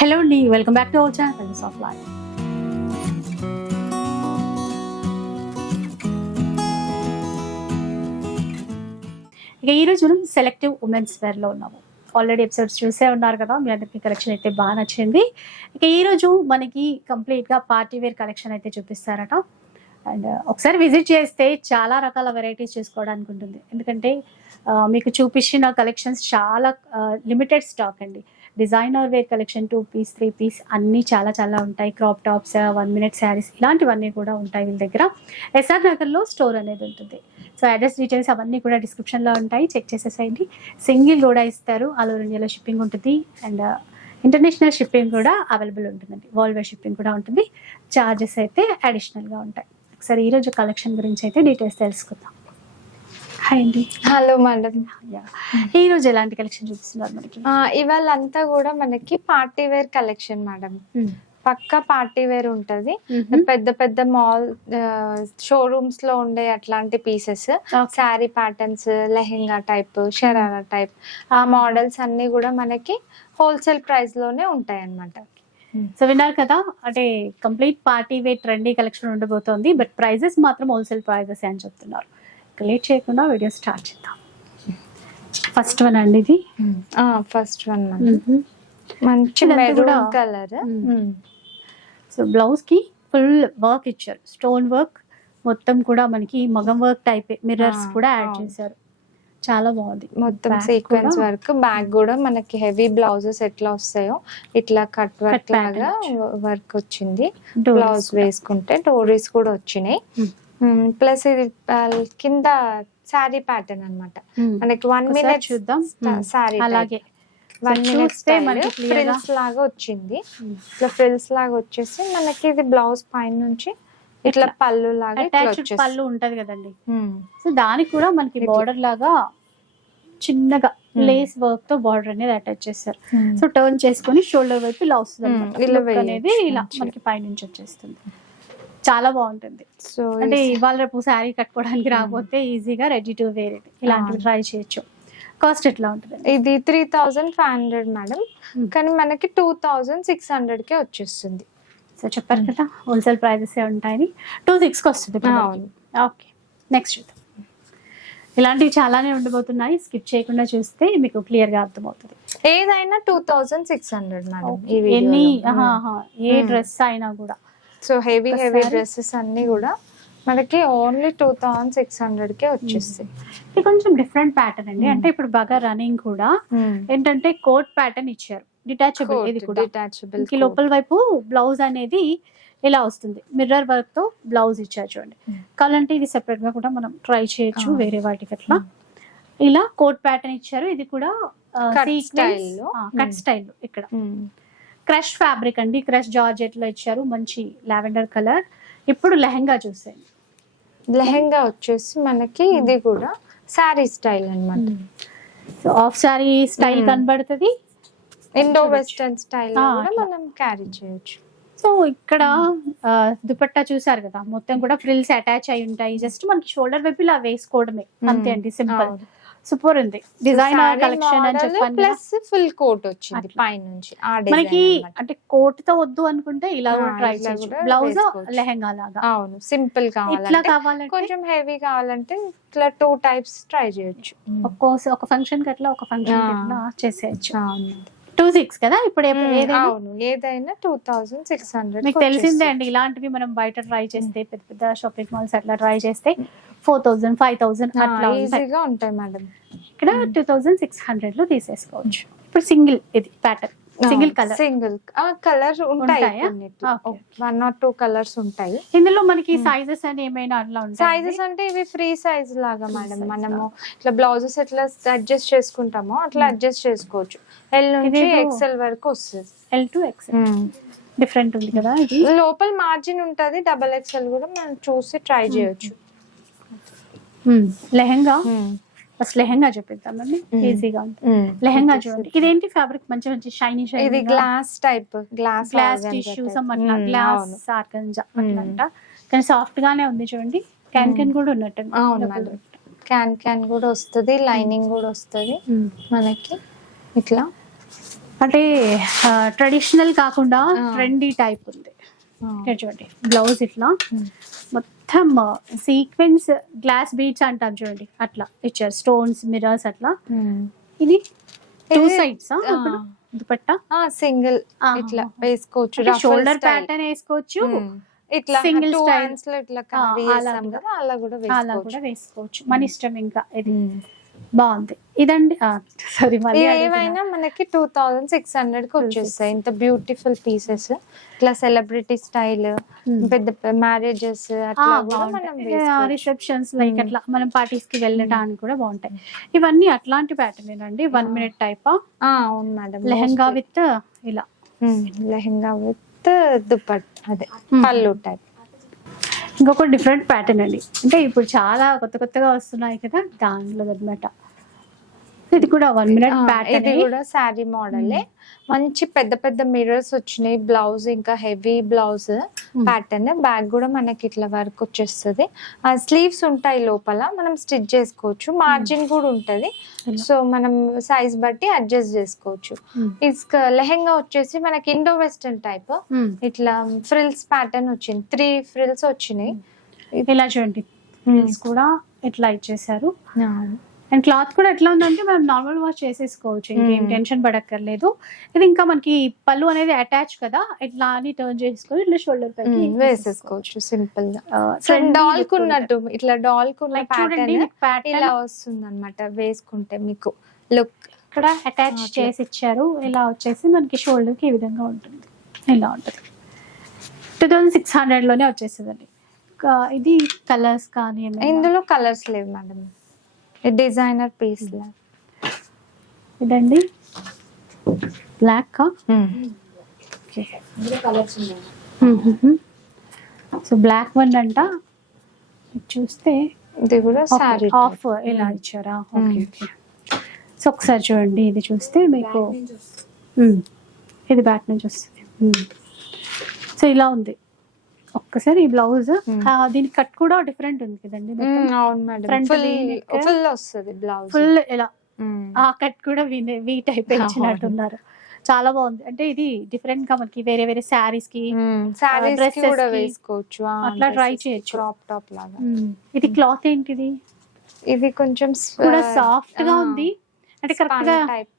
Hello అండి welcome back to our channel of life ఇక ఈరోజు మనం సెలెక్టివ్ ఉమెన్స్ వేర్లో ఉన్నాము. ఆల్రెడీ ఎపిసోడ్స్ చూసే ఉన్నారు కదా మీ అందరికీ కలెక్షన్ అయితే బాగా నచ్చింది. ఇక ఈరోజు మనకి కంప్లీట్గా పార్టీ వేర్ కలెక్షన్ అయితే చూపిస్తారట. అండ్ uh, ఒకసారి విజిట్ చేస్తే చాలా రకాల వెరైటీస్ చేసుకోవడానికి ఉంటుంది. ఎందుకంటే uh, మీకు చూపించిన కలెక్షన్స్ చాలా uh, లిమిటెడ్ స్టాక్ అండి. Designer wear collection two piece three piece అన్నీ చాలా చాలా ఉంటాయి. Crop tops one minute saris ఇలాంటివన్నీ కూడా ఉంటాయి వీళ్ళ దగ్గర. ఎస్ఆర్ నగర్లో స్టోర్ అనేది ఉంటుంది. సో అడ్రస్ డీటెయిల్స్ అవన్నీ కూడా డిస్క్రిప్షన్లో ఉంటాయి. చెక్ చేసేసేయండి. సింగిల్ కూడా ఇస్తారు. ఆల్ ఓవర్ ఇండియాలో షిప్పింగ్ ఉంటుంది. అండ్ uh, ఇంటర్నేషనల్ షిప్పింగ్ కూడా అవైలబుల్ ఉంటుందండి. వరల్డ్ వైడ్ షిప్పింగ్ కూడా ఉంటుంది. చార్జెస్ అయితే అడిషనల్గా ఉంటాయి. ఒకసారి ఈరోజు కలెక్షన్ గురించి అయితే డీటెయిల్స్ తెలుసుకుందాం. హాయ్ అండి. Hello madam Yeah. ఈరోజు ఎలాంటి కలెక్షన్ చూపిస్తున్నారు మనకి? ఇవాళ అంతా కూడా మనకి పార్టీ వేర్ కలెక్షన్ మేడం పక్క పార్టీ వేర్ ఉంటది. పెద్ద పెద్ద మాల్ షోరూమ్స్లో ఉండే అట్లాంటి pieces sari patterns lehenga type sharara type ఆ మోడల్స్ అన్ని కూడా మనకి హోల్సేల్ ప్రైస్లోనే ఉంటాయి అన్నమాట సో విన్నారు కదా అంటే complete party wear trendy collection ఉండబోతోంది బట్ ప్రైజెస్ మాత్రం హోల్సేల్ ప్రైజెస్ అని చెప్తున్నారు. లేట్ చేయకుండా వీడియో స్టార్ట్ చేద్దాం. ఫస్ట్ వన్ అండి ఇది. ఫస్ట్ వన్ మంచి మెరూన్ కలర్. సో బ్లౌజ్కి ఫుల్ వర్క్ ఇచ్చారు. స్టోన్ వర్క్ మొత్తం కూడా మనకి మగం వర్క్ టైప్ మిర్రర్స్ కూడా యాడ్. చేశారు. చాలా బాగుంది. మొత్తం సీక్వెన్స్ వర్క్ బ్యాక్ కూడా మనకి హెవీ బ్లౌజెస్ ఎట్లా వస్తాయో ఇట్లా కట్ వర్క్ లాగా. వర్క్ వచ్చింది. బ్లౌజ్. వేసుకుంటే డోరీస్ కూడా వచ్చినాయి. ప్లస్ ఇది కింద శారీ ప్యాటర్న్ అన్నమాట Hmm. మనకి వన్ మినిట్ చూద్దాం. శారీ అలాగే వన్ మినిట్ ఫ్రిల్స్ లాగా వచ్చింది. ఇట్లా ఫ్రిల్స్ లాగా వచ్చేసి మనకి ఇది బ్లౌజ్ పైన నుంచి ఇట్లా పళ్ళు లాగా పళ్ళు ఉంటది కదండి. సో దానికి కూడా మనకి. బార్డర్ లాగా చిన్నగా. లేస్ వర్క్తో బార్డర్ అనేది అటాచ్ చేస్తారు. సో టర్న్ చేసుకొని షోల్డర్ వైపు ఇలా వస్తుంది అనమాట అనేది ఇలా. మనకి పైనుంచి వచ్చేస్తుంది చాలా బాగుంటుంది. సో అంటే ఇవాళ రేపు శారీ కట్టుకోవడానికి రాకపోతే ఈజీగా రెడీ టు వేర్ ఇది. ఇలాంటివి Ah. ట్రై చేయొచ్చు. కాస్ట్ ఎట్లా ఉంటుంది ఇది three thousand five hundred madam Hmm. కానీ మనకి టూ థౌజండ్ సిక్స్ హండ్రెడ్ కే వచ్చేస్తుంది. సో చెప్పారు కదా హోల్సేల్ ప్రైజెస్ ఉంటాయని. టూ సిక్స్కి వస్తుంది. ఓకే నెక్స్ట్ చూద్దాం. ఇలాంటివి చాలానే ఉండబోతున్నాయి. స్కిప్ చేయకుండా చూస్తే మీకు క్లియర్గా అర్థమవుతుంది. ఏదైనా two thousand six hundred madam ఎన్ని? ఏ Hmm. డ్రెస్ అయినా కూడా. సో హెవీ హెవీ డ్రెస్సెస్ అన్ని కూడా మనకి only two thousand six hundred కే వచ్చేస్తాయి. ఇది కొంచెం డిఫరెంట్ ప్యాటర్న్ అండి. Hmm. అంటే ఇప్పుడు బాగా రన్నింగ్ కూడా ఏంటంటే కోట్ ప్యాటర్న్ ఇచ్చారు. డిటాచబుల్ ఇది కూడా. డిటాచబుల్ లోపల వైపు బ్లౌజ్ అనేది ఇలా వస్తుంది. మిర్రర్ వర్క్తో బ్లౌజ్ ఇచ్చారు చూడండి. Hmm. కావాలంటే ఇది సెపరేట్గా కూడా మనం ట్రై చేయొచ్చు Ah. వేరే వాటికి అట్లా ఇలా కోట్ ప్యాటర్న్ ఇచ్చారు. ఇది కూడా. Cut Hmm. స్టైల్ ఇక్కడ. క్రష్ ఫ్యాబ్రిక్ అండి. క్రష్ జార్జెట్లో ఇచ్చారు. మంచి లావెండర్ కలర్. ఇప్పుడు లెహంగా చూసేయండి. లెహెంగా వచ్చేసి మనకి ఇది కూడా శారీ స్టైల్ అన్నమాట. So of sari style. కనబడుతుంది. ఇండో. Western style. మనం క్యారీ చేయొచ్చు. సో ఇక్కడ దుపట్టా చూసారు కదా? మొత్తం కూడా ఫ్రిల్స్ అటాచ్ అయి ఉంటాయి. జస్ట్ మనకి షోల్డర్ వైపు ఇలా వేసుకోవడమే. అంతే అండి సింపుల్. సూపర్ ఉంది డిజైనర్ కలెక్షన్ అని చెప్పాను. ప్లస్ ఫుల్ కోట్ వచ్చింది. పైనుంచి ఆ మనకి డిజైన్. అంటే కోట్తో వద్దు అనుకుంటే ఇలా ట్రై చేయొచ్చు బ్లౌజ్. లెహంగా లాగా అవును సింపుల్ ఇట్లా కావాలంటే కావాలంటే కొంచెం హెవీ కావాలంటే ఇట్లా టూ టైప్స్ ట్రై చేయొచ్చు ఒక్కో ఒక ఫంక్షన్కి అట్లా ఒక ఫంక్షన్కి ఆ. అట్లా చేసేయచ్చు అవును సిక్స్ కదా? ఇప్పుడు అవును. ఏదైనా టూ థౌజండ్ సిక్స్ హండ్రెడ్ మీకు తెలిసిందే అండి ఇలాంటివి మనం బయట ట్రై చేస్తే పెద్ద పెద్ద షాపింగ్ మాల్స్ అట్లా ట్రై చేస్తే ఫోర్ థౌసండ్ ఫైవ్ థౌసండ్ అట్లా ఈజీగా ఉంటాయి మేడం. ఇక్కడ టూ థౌసండ్ సిక్స్ హండ్రెడ్లో తీసేసుకోవచ్చు. ఇప్పుడు సింగిల్ ఇది pattern. Single colour. Single. Colour ఉంటాయి. వన్ ఆర్ టూ కలర్స్ ఉంటాయి. ఇందులో మనకి. సైజెస్ అని ఏమైనా అట్లా ఉంటాయి సైజెస్ అంటే ఇవి ఫ్రీ సైజ్ లాగా మేడం మనము. ఇట్లా బ్లౌజెస్ ఎట్లా అడ్జస్ట్ చేసుకుంటామో అట్లా. అడ్జస్ట్ చేసుకోవచ్చు. ఎల్ నుంచి ఎక్సెల్ వరకు వస్తుంది. ఎల్ టు ఎక్స్ డిఫరెంట్ ఉంది కదా ఇది? లోపల మార్జిన్ ఉంటది డబల్ ఎక్సెల్ కూడా మనం చూసి ట్రై. చేయొచ్చు. లెహంగా? ఫస్ట్ లెహంగా చూపిద్దామండి. ఈజీగా ఉంటుంది. లెహంగా చూడండి. ఇదేంటి ఫ్యాబ్రిక్ మంచి మంచి షైనీ ఇది shiny glass type glass glass tissues అట్లా Hmm, గ్లాస్ ఆర్గంజా కానీ సాఫ్ట్ గానే ఉంది చూడండి. క్యాన్ క్యాన్ కూడా ఉన్నట్టు. అవును క్యాన్ క్యాన్ కూడా వస్తుంది లైనింగ్ కూడా వస్తుంది మనకి. ఇట్లా. అంటే ట్రెడిషనల్ కాకుండా. ట్రెండీ టైప్ ఉంది. చూడండి. బ్లౌజ్ ఇట్లా. Hmm. మొత్తం సీక్వెన్స్ గ్లాస్ బీట్స్ అంటాం చూడండి అట్లా ఇచ్చారు స్టోన్స్ మిరర్స్ అట్లా ఉమ్. ఇది టూ సైడ్స్. దుపట్టా సింగిల్. ఇట్లా వేసుకోవచ్చు షోల్డర్. ప్యాటర్న్ వేసుకోవచ్చు ఉమ్. ఇట్లా style. హ్యాండ్స్లో ఇట్లా అలా కూడా. వేసుకోవచ్చు మన ఇష్టం ఇంకా ఇది. బాగుంది. ఇదండి సారీ. ఏవైనా మనకి టూ థౌజండ్ సిక్స్ హండ్రెడ్కి వచ్చేస్తాయి. ఇంత బ్యూటిఫుల్ పీసెస్. ఇట్లా సెలబ్రిటీ స్టైల్ Hmm. పెద్ద మ్యారేజెస్. Receptions like Hmm. అట్లా మనం పార్టీస్కి వెళ్ళడానికి కూడా బాగుంటాయి. ఇవన్నీ అట్లాంటి ప్యాటర్న్ అండి వన్. మినిట్ టైప్ ఆ, అవును మేడం లెహంగా విత్ ఇలా. లెహంగా విత్ దుపట్ అదే Hmm. పళ్ళు టైప్ ఇంకొక డిఫరెంట్ ప్యాటర్న్ అండి. అంటే ఇప్పుడు చాలా కొత్త కొత్తగా వస్తున్నాయి కదా దాంట్లో అనమాట ఇది కూడా వన్ మినిట్ ఇది కూడా శారీ మోడలే మంచి పెద్ద పెద్ద మిర్రర్స్ వచ్చినాయి. బ్లౌజ్ ఇంకా హెవీ బ్లౌజ్ ప్యాటర్న్ బ్యాగ్ కూడా మనకి ఇట్లా వర్క్ వచ్చేస్తుంది. ఆ స్లీవ్స్ ఉంటాయి లోపల. మనం స్టిచ్ చేసుకోవచ్చు. మార్జిన్ కూడా ఉంటది. సో మనం సైజ్ బట్టి అడ్జస్ట్ చేసుకోవచ్చు. ఇది లెహెంగా వచ్చేసి మనకి ఇండో వెస్టర్న్ టైప్ ఇట్లా ఫ్రిల్స్ ప్యాటర్న్ వచ్చింది. త్రీ ఫ్రిల్స్ వచ్చినాయి. ఇలా చూడండి. ఫ్రిల్స్ కూడా ఇట్లా ఇచ్చేసారు అండ్ క్లాత్ కూడా ఎట్లా ఉందంటే మనం నార్మల్ వాష్ చేసేసుకోవచ్చు. ఇంకేం. టెన్షన్ పడక్కర్లేదు. ఇది ఇంకా మనకి పళ్ళు అనేది అటాచ్ కదా ఇట్లా అని టర్న్ చేసుకొని ఇట్లా షోల్డర్ పైకి వేసేసుకోవచ్చు. సింపుల్గా. సో డాల్ కున్నట్టు ఇట్లా డాల్ కున్న ప్యాటర్న్ ప్యాటర్న్ వస్తుంది అనమాట వేసుకుంటే మీకు లుక్ ఇక్కడ అటాచ్ అట్లా. చేసి ఇచ్చారు. ఇలా వచ్చేసి మనకి షోల్డర్కి ఈ విధంగా ఉంటుంది. ఇలా ఉంటుంది. టూ థౌజండ్ సిక్స్ హండ్రెడ్లోనే వచ్చేస్తుందండి. ఇంకా ఇది కలర్స్ కానీ? ఇందులో కలర్స్ లేవు మేడం డిజైనర్ పీస్ లా ఇదండి? Black okay so black one అంట. చూస్తే ఇది కూడా సారీ ఆఫ్ ఇలా ఇచ్చారా? ఓకే ఓకే సో ఒకసారి చూడండి. ఇది చూస్తే మీకు. ఇది బ్యాక్ నుంచి వస్తుంది. మ్మ్. సో ఇలా ఉంది. ఒక్కసారి ఈ బ్లౌజ్. దీని కట్ కూడా డిఫరెంట్ ఉంది కదండి అవును మేడం. ఫుల్ వస్తుంది బ్లౌజ్. ఇలా. ఆ కట్ కూడా వీ టైప్. ఇచ్చినట్టున్నారు. చాలా బాగుంది. అంటే ఇది డిఫరెంట్గా మనకి వేరే వేరే శారీస్కి కూడా వేసుకోవచ్చు. అట్లా try చేయొచ్చు. క్రాప్ టాప్ లాగా. ఇది క్లాత్ ఏంటిది? ఇది కొంచెం కూడా సాఫ్ట్గా ఉంది. అంటే కరెక్ట్గా టైప్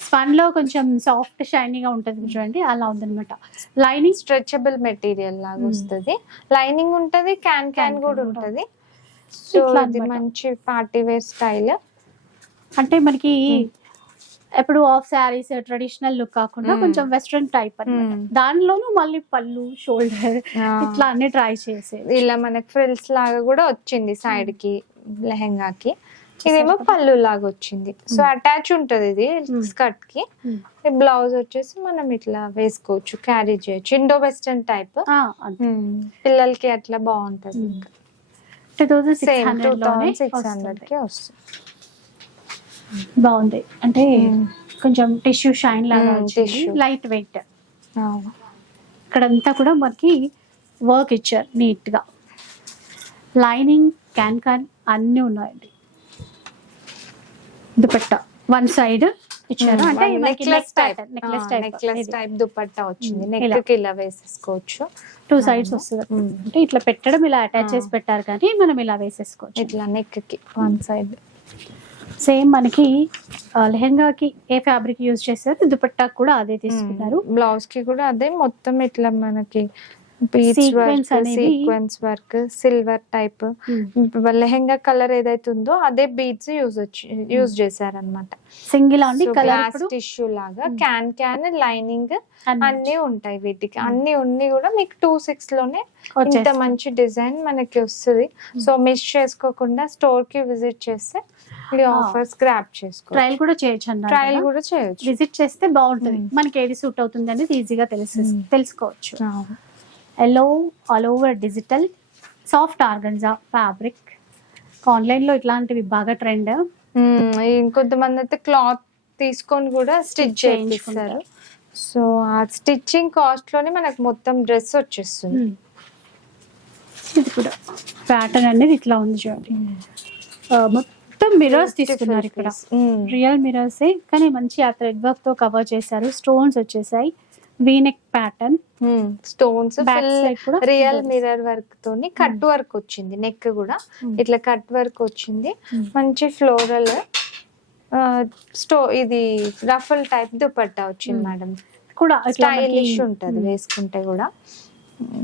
స్పన్లో కొంచెం సాఫ్ట్ షైనీగా ఉంటది చూడండి అలా ఉందన్నమాట. లైనింగ్ స్ట్రెచబుల్ మెటీరియల్ లాగా. వస్తుంది. లైనింగ్ ఉంటది క్యాన్ క్యాన్ కూడా ఉంటది. సో ఇది. మంచి పార్టీ వేర్ స్టైల్. అంటే మనకి ఎప్పుడు ఆఫ్ శారీస్ ట్రెడిషనల్ లుక్ కాకుండా. కొంచెం వెస్ట్రన్ టైప్ అన్నమాట. Hmm. దానిలోనూ మళ్ళీ పళ్ళు షోల్డర్ ఇట్లా అన్ని ట్రై చేసే ఇలా మనకి ఫ్రిల్స్ లాగా కూడా వచ్చింది సైడ్కి లెహెంగాకి. ఇదేమో పళ్ళు లాగా వచ్చింది సో అటాచ్ ఉంటది ఇది Hmm. స్కర్ట్కి Hmm. బ్లౌజ్ వచ్చేసి మనం ఇట్లా వేసుకోవచ్చు క్యారీ చేయొచ్చు. ఇండో వెస్టర్న్ టైప్ పిల్లలకి అట్లా బాగుంటది Hmm. బాగుంది. అంటే కొంచెం టిష్యూ షైన్ లాగా Hmm. Light weight. ఇక్కడంతా కూడా మనకి వర్క్ ఇచ్చారు నీట్గా. లైనింగ్ క్యాన్ క్యాన్ అన్ని ఉన్నాయండి. దుపట్ట. వన్ సైడ్ ఇచ్చారు. Hmm, అంటే one మనకి necklace neck type. Necklace type necklace type dupatta వచ్చింది. Hmm, నెక్ ఇలా. కి ఇలా వేసేసుకోవచ్చు. Two sides. వస్తుంది. Hmm. అంటే ఇట్లా పెట్టడం ఇలా అటాచ్ Ah. చేసి పెట్టారు కానీ మనం ఇలా వేసేసుకోవచ్చు. ఇట్లా నెక్కి వన్ సైడ్ సేమ్ మనకి లెహంగాకి ఏ ఫ్యాబ్రిక్ యూజ్ చేశారు దుపట్టాకు కూడా అదే తీసుకున్నారు. బ్లౌజ్కి కూడా అదే మొత్తం ఇట్లా మనకి Sequence అనేది- sequence work silver type lehenga colour ఏదైతే ఉందో అదే బీడ్స్ యూజ్ యూజ్ చేశారనమాట సింగిల్ అండి కలర్ గ్లాస్ టిష్యూ లాగా Hmm. క్యాన్ క్యాన్ లైనింగ్ అన్ని ఉంటాయి వీటికి. అన్ని ఉన్ని కూడా మీకు టూ సిక్స్లోనే ఇంత. మంచి డిజైన్ మనకి వస్తుంది. సో మిస్ చేసుకోకుండా స్టోర్కి విజిట్ చేస్తే. ఆఫర్స్ గ్రాప్ చేసుకో ట్రయల్ కూడా చేయొచ్చు ట్రయల్. కూడా చేయొచ్చు. విజిట్ చేస్తే బాగుంటుంది. Hmm. మనకి ఏది సూట్ అవుతుంది అనేది ఈజీగా తెలుసు Hmm. తెలుసుకోవచ్చు. Yellow all over digital soft organza fabric ఆన్లైన్లో ఇట్లాంటివి బాగా ట్రెండ్. ఇంకొంతమంది అయితే క్లాత్ తీసుకొని కూడా స్టిచ్ చేయించుకుంటారు. సో ఆ స్టిచ్చింగ్ కాస్ట్లోనే మనకు మొత్తం డ్రెస్ వచ్చేస్తుంది. ఇది కూడా ప్యాటర్న్ అనేది ఇట్లా ఉంది చూడండి. మొత్తం మిరర్స్ తీసుకున్నారు ఇక్కడ. రియల్ మిరర్స్ కానీ మంచి ఆ థ్రెడ్ వర్క్తో కవర్ చేశారు. స్టోన్స్ వచ్చేసాయి. వీనెక్ ప్యాటర్న్ స్టోన్స్ కూడా రియల్. మిర్రర్ వర్క్ తోని కట్ వర్క్ వచ్చింది నెక్ కూడా Hmm. ఇట్లా కట్ వర్క్ వచ్చింది Hmm. మంచి ఫ్లోరల్ స్టో ఇది రఫల్ టైప్ దుపట్టా వచ్చింది Hmm. మేడం కూడా స్టైలిష్ ఉంటది Hmm. వేసుకుంటే కూడా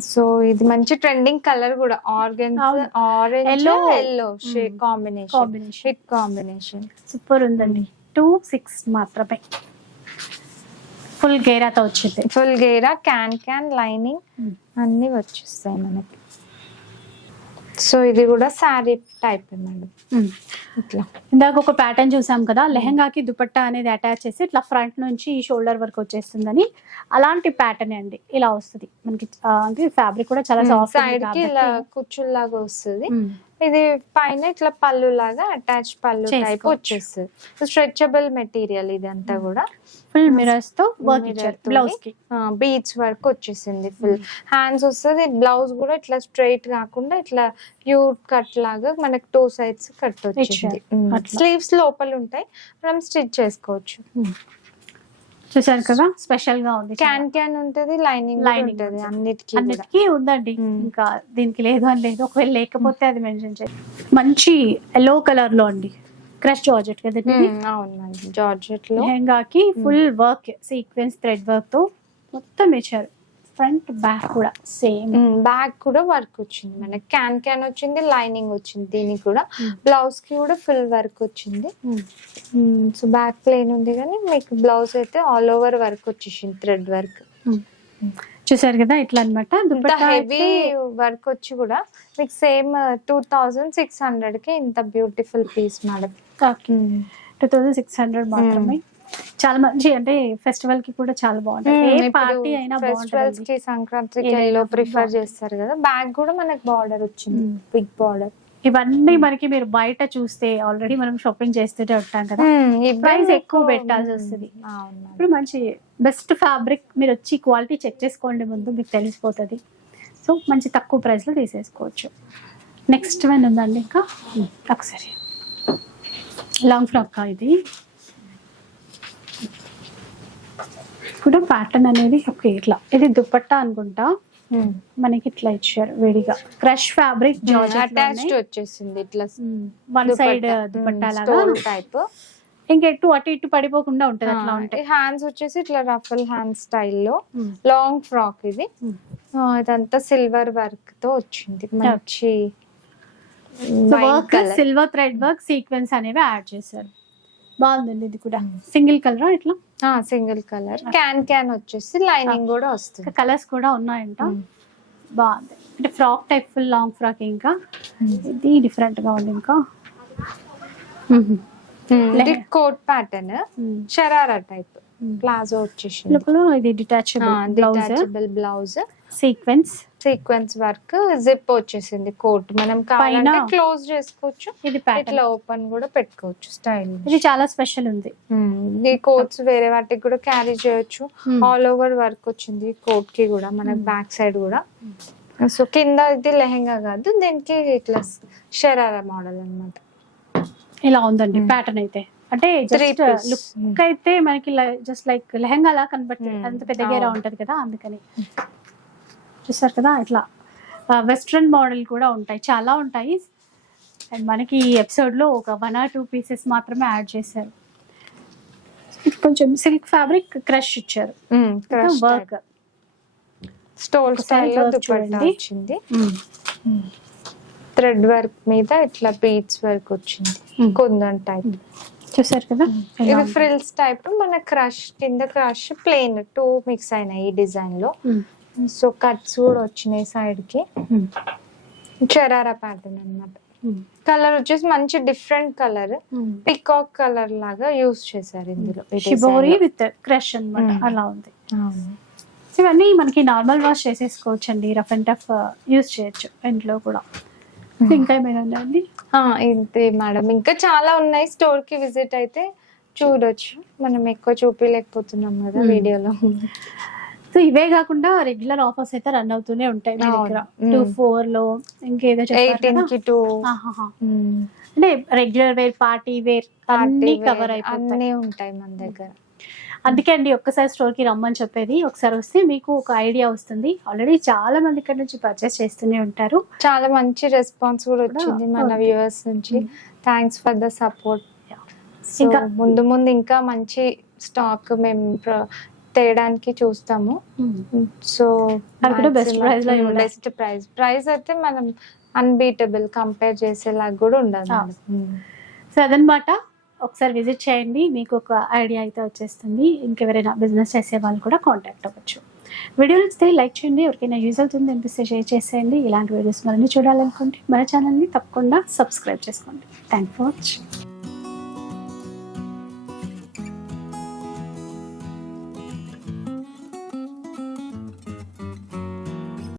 సో ఇది మంచి ట్రెండింగ్ కలర్ కూడా organ. Orange. Yellow combination combination super ఉందండి టూ సిక్స్ మాత్రమే ఫుల్ గేరాతో వచ్చింది. Full Gera can can lining Hmm. అన్ని వచ్చేస్తాయి మనకి. సో ఇది కూడా శారీ టైప్ మేడం. Hmm. ఇట్లా. ఇందాక ఒక ప్యాటర్న్ చూసాం కదా లెహంగాకి దుపట్టా అనేది అటాచ్ చేసి ఇట్లా ఫ్రంట్ నుంచి షోల్డర్ వరకు వచ్చేస్తుందని అలాంటి ప్యాటర్న్ అండి. ఇలా వస్తుంది. మనకి అంటే ఫ్యాబ్రిక్ కూడా చాలా సాఫ్ట్ సైడ్కి ఇలా కుచ్చుల్లాగా వస్తుంది. ఇది పైన ఇట్లా పళ్ళు లాగా అటాచ్ పళ్ళు టైప్. వచ్చేస్తుంది. స్ట్రెచబుల్ మెటీరియల్ ఇది అంతా కూడా. ఫుల్ మిరర్స్తో వర్క్ ఇచ్చారు. బ్లౌజ్కి. బీచ్ వర్క్ వచ్చేసింది ఫుల్ హ్యాండ్స్ వస్తుంది బ్లౌజ్ కూడా ఇట్లా స్ట్రైట్ కాకుండా ఇట్లా ప్యూర్ కట్ లాగా మనకి టూ సైడ్స్ కట్ వచ్చింది. స్లీవ్స్ లోపల ఉంటాయి మనం స్టిచ్ చేసుకోవచ్చు. చూసారు కదా? స్పెషల్గా ఉంది క్యాన్ క్యాన్ ఉంటది లైనింగ్ Lining ఉంటది. అన్నిటికీ అన్నిటికీ ఉందండి. ఇంకా దీనికి లేదు అని లేదు. ఒకవేళ లేకపోతే అది మెన్షన్ చేయండి మంచి ఎల్లో కలర్లో అండి. క్రష్ జార్జెట్ కదా ఇది ఉమ్, అవును మేడం జార్జెట్లో లెహంగాకి ఫుల్ వర్క్ సీక్వెన్స్ థ్రెడ్ వర్క్తో మొత్తం ఇచ్చారు ఫ్రంట్ బ్యాక్ కూడా సేమ్. బ్యాక్ కూడా వర్క్ వచ్చింది మనకి. క్యాన్ క్యాన్ వచ్చింది లైనింగ్ వచ్చింది దీనికి కూడా. బ్లౌజ్కి కూడా ఫుల్ వర్క్ వచ్చింది. సో బ్యాక్ ప్లేన్ ఉంది కానీ మీకు బ్లౌజ్ అయితే ఆల్ ఓవర్ వర్క్ వచ్చేసింది థ్రెడ్ వర్క్. చూసారు కదా ఇట్లా అనమాట హెవీ వర్క్ వచ్చి కూడా మీకు సేమ్ టూ థౌజండ్ సిక్స్ హండ్రెడ్కి ఇంత beautiful piece madam two thousand six hundred మాత్రమే. చాలా మంచి అంటే ఫెస్టివల్కి కూడా చాలా బాగుంటుంది ఏ పార్టీ అయినా ఫెస్టివల్స్కి సంక్రాంతికి ప్రిఫర్. చేస్తారు కదా. బ్యాగ్ కూడా మనకి బార్డర్ వచ్చింది. బిగ్ బార్డర్ ఇవన్నీ మనకి మీరు బయట చూస్తే ఆల్రెడీ మనం షాపింగ్ చేస్తుంటే ఉంటాం కదా. ప్రైస్ ఎక్కువ పెట్టాల్సి వస్తుంది. ఇప్పుడు మంచి బెస్ట్ ఫ్యాబ్రిక్ మీరు వచ్చి క్వాలిటీ చెక్ చేసుకోండి ముందు మీకు తెలిసిపోతుంది. సో మంచి తక్కువ ప్రైస్లో తీసేసుకోవచ్చు. నెక్స్ట్ వన్ ఉందండి ఇంకా. ఒకసారి. లాంగ్ ఫ్రాక్ ఇది? కూడా ప్యాటర్న్ అనేది ఓకే ఇట్లా. ఇది దుపట్టా అనుకుంటా. మనకి ఇట్లా ఇచ్చారు వేడిగా. క్రష్ ఫ్యాబ్రిక్ అటాచ్డ్ వచ్చేసింది ఇట్లా వన్ సైడ్ దుపట్టా లాగా టైప్ ఇంకా ఎటు అటు ఇటు పడిపోకుండా ఉంటది అట్లా ఉంటాయి హ్యాండ్స్ వచ్చేసి ఇట్లా రఫల్ హ్యాండ్ స్టైల్లో లాంగ్ ఫ్రాక్ ఇది. Hmm. ఇదంతా సిల్వర్ వర్క్తో వచ్చింది. మంచి work silver thread work sequence అనేవి యాడ్ చేశారు. బాగుందండి ఇది కూడా. సింగిల్ కలర్ ఇట్లా? Single colour. క్యాన్ క్యాన్ వచ్చేసి లైనింగ్ కూడా వస్తుంది. కలర్స్ కూడా ఉన్నాయంట. బాగుంది. అంటే frock type full long frock ఇంకా. ఇది డిఫరెంట్గా ఉంది ఇంకా. Coat pattern. Sharara type. Palazzo వచ్చేసింది. లోపల ఇది detachable blouse detachable blouse sequence? Sequence work zip వచ్చేసింది కోట్ మనం కావాలంటే క్లోజ్ చేసుకోవచ్చు. ఇది ఇట్లా ఓపెన్ కూడా పెట్టుకోవచ్చు స్టైల్ ఇది చాలా స్పెషల్ ఉంది. ఈ కోట్స్ వేరే వాటికి కూడా క్యారీ చేయొచ్చు. ఆల్ ఓవర్ వర్క్ వచ్చింది కోట్కి కూడా మనకి బ్యాక్ సైడ్ కూడా. సో కింద ఇది లెహెంగా కాదు దీనికి ఇట్లా షరారా మోడల్ అన్నమాట. ఇలా ఉందండి. ప్యాటర్న్ అయితే. అంటే. లుక్ అయితే మనకి జస్ట్ లైక్ లెహంగా లా కనబడుతుంది. అంత పెద్ద గేరా అవును. ఉంటది కదా అందుకని. చూసారు కదా ఇట్లా వెస్ట్రన్ మోడల్ కూడా ఉంటాయి చాలా ఉంటాయి. అండ్ మనకి ఈ ఎపిసోడ్లో ఒక వన్ ఆర్ టూ పీసెస్ మాత్రమే యాడ్ చేశారు. కొంచెం సిల్క్ ఫ్యాబ్రిక్ క్రష్ ఇచ్చారు. Work stole. వచ్చింది. థ్రెడ్ వర్క్ మీద ఇట్లా బీట్స్ వర్క్ వచ్చింది. కుందన్ టైప్ చూసారు కదా? ఇది. ఫ్రిల్స్ టైప్ మన క్రష్ కింద క్రష్ ప్లేన్ టూ మిక్స్ అయినాయి ఈ డిజైన్లో. సో కట్స్ కూడా వచ్చినాయి సైడ్కి. చరారా ప్యాటర్న్ అన్నమాట. Hmm. కలర్ వచ్చేసి మంచి డిఫరెంట్ కలర్. పికాక్ కలర్ లాగా యూస్ చేశారు ఇందులో. షిబోరి. విత్ క్రష్ అన్నమాట. Hmm. అలా ఉంది. ఇవన్నీ మనకి నార్మల్ వాష్ చేసేసుకోవచ్చు అండి రఫ్ అండ్ టఫ్ యూస్ చేయొచ్చు ఇంట్లో కూడా. ఇంకా ఏమైనా ఉందండి ఆ, ఇంతే మేడం. ఇంకా చాలా ఉన్నాయి. స్టోర్కి విజిట్ అయితే చూడొచ్చు. మనం ఎక్కువ చూపించలేకపోతున్నాం కదా. వీడియోలో. సో ఇవే కాకుండా రెగ్యులర్ ఆఫర్స్ అయితే రన్ అవుతూనే ఉంటాయి మీ దగ్గర. టూ. ఫోర్లో ఇంకేదో చెప్పారు. అంటే రెగ్యులర్ వేర్ పార్టీ వేర్ అన్ని కవర్ అయిపోతాయి. ఉంటాయి మన దగ్గర. అందుకే అండి ఒక్కసారి స్టోర్కి రమ్మని చెప్పేది. ఒకసారి వస్తే మీకు ఒక ఐడియా వస్తుంది. ఆల్రెడీ చాలా మంది ఇక్కడ నుంచి పర్చేస్ చేస్తూనే ఉంటారు. చాలా మంచి రెస్పాన్స్ కూడా వచ్చింది మన. వ్యూవర్స్ నుంచి. థ్యాంక్స్ ఫర్ ద సపోర్ట్ ఇంకా ముందు ముందు ఇంకా మంచి స్టాక్ మేము తేయడానికి చూస్తాము. సో best price లో ఇవ్వాలి. బెస్ట్ ప్రైస్ ప్రైస్ అయితే మనం అన్బీటబుల్ కంపేర్ చేసేలాగా కూడా Ah. మేడం. సో అదనమాట ఒకసారి విజిట్ చేయండి. మీకు ఒక ఐడియా అయితే వచ్చేస్తుంది. ఇంకెవరైనా బిజినెస్ చేసే వాళ్ళు కూడా కాంటాక్ట్ అవ్వచ్చు. వీడియో నచ్చితే లైక్ చేయండి. ఎవరికైనా యూజ్ అవుతుంది అనిపిస్తే షేర్ చేసేయండి. ఇలాంటి వీడియోస్ మరిన్ని చూడాలనుకుంటే మన ఛానల్ని తప్పకుండా సబ్స్క్రైబ్ చేసుకోండి. Thank for watching